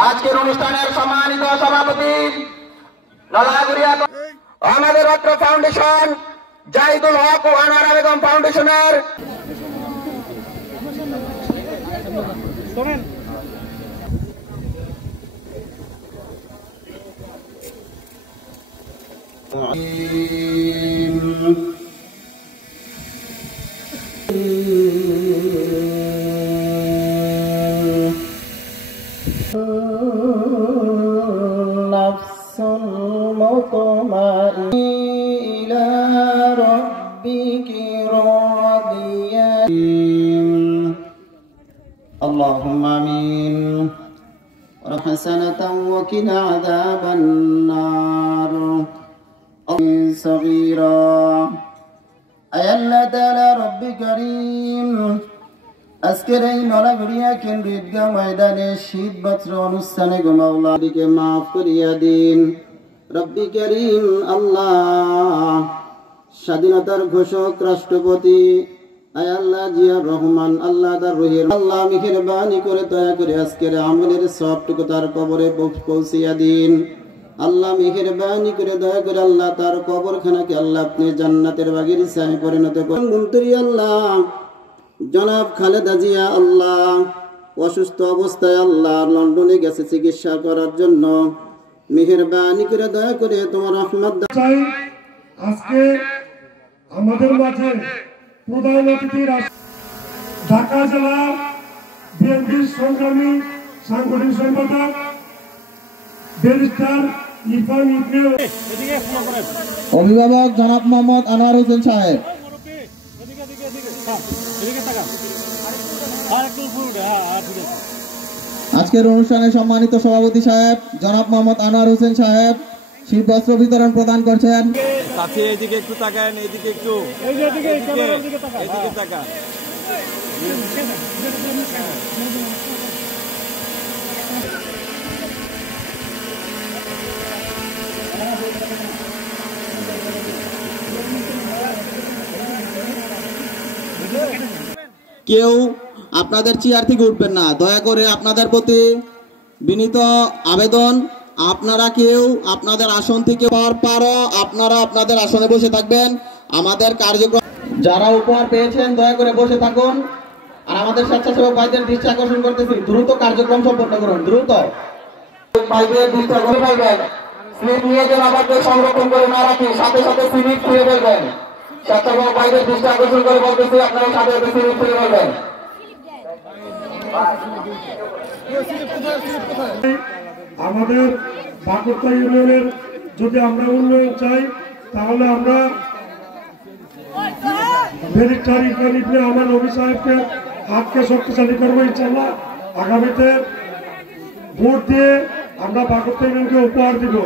আজকের অনুষ্ঠানের সম্মানিত সভাপতি নলাগুড়িয়া আমাদের অত্র ফাউন্ডেশন জাহিদুল হক ও আনোয়ারা বেগম ফাউন্ডেশনের إلى ربك راضيا اللهم آمين حسنة وقنا عذاب النار صغيرا أي الله تعالى رب كريم আজকের এই নলাগুড়িয়া কেন্দ্রীয় ঈদগাহ ময়দানে শীত বস্ত্র অনুষ্ঠানে গো মাওলাকে মাফ করিয়া দিন রব্বি করিম আল্লাহ স্বাধীনতার ঘোষক রাষ্ট্রপতি আয় আল্লাহ জিয়াউর রহমান আল্লাহ তার রহির আল্লাহ মেহেরবানি করে দয়া করে আজকের আমলের সবটুকু তার কবরে পৌঁছিয়া দিন আল্লাহ মেহেরবানি করে দয়া করে আল্লাহ তার কবরখানাকে আল্লাহ আপনি জান্নাতের বাগিচায় পরিণত করুন মন্ত্রী আল্লাহ জনাব খালেদা জিয়া আল্লাহ অসুস্থ অবস্থায় আল্লাহ লন্ডনে গেছে চিকিৎসা করার জন্য মেহেরবানি করে দয়া করে তোমার রহমত চাই আজকে আমাদের মাঝে প্রধান অতিথি ঢাকা জেলা বিএনপির সংগ্রামী সাংগঠনিক সম্পাদক ব্যারিস্টার ইরফান ইবনে অভিভাবক জনাব মোহাম্মদ আনোয়ার হোসেন সাহেব আজকের অনুষ্ঠানে সম্মানিত সভাপতি সাহেব জনাব মোহাম্মদ আনোয়ার হোসেন সাহেব শীত বস্ত্র বিতরণ প্রদান করছেন এদিকে একটু তাকান এদিকে একটু এদিকে তাকান কেউ আপনাদের চেয়ার থেকে উঠবেন না দয়া করে আপনাদের প্রতি বিনীত আবেদন আপনারা কেউ আপনাদের আসন থেকে পারো আপনারা আপনাদের আসনে বসে থাকবেন আমাদের কার্যক্রম যারা উপহার পেয়েছেন দয়া করে বসে থাকুন আর আমাদের স্বেচ্ছাসেবক ভাইদের দৃষ্টি আকর্ষণ করতেছি দ্রুত কার্যক্রম সম্পন্ন করুন দ্রুত ভাইদের দৃষ্টি আকর্ষণ করবেন স্লিপ নিয়ে যেন আমাদের সংরক্ষণ করে না রাখি সাথে সাথে স্লিপ ফিরে ফেলবেন স্বেচ্ছাসেবক ভাইদের দৃষ্টি আকর্ষণ করে বলতেছি আপনারা সাথে সাথে স্লিপ ফিরে ফেলবেন আমাদের বাকুরতা ইউনিয়নের যদি আমরা উন্নয়ন চাই তাহলে আমরা ব্যারিস্টার ইরফান ইবনে আমান নবী সাহেবকে হাতকে শক্তিশালী করবো ইনশাআল্লাহ আগামীতে ভোট দিয়ে আমরা বাকুরতা ইউনিয়নকে উপহার দিব।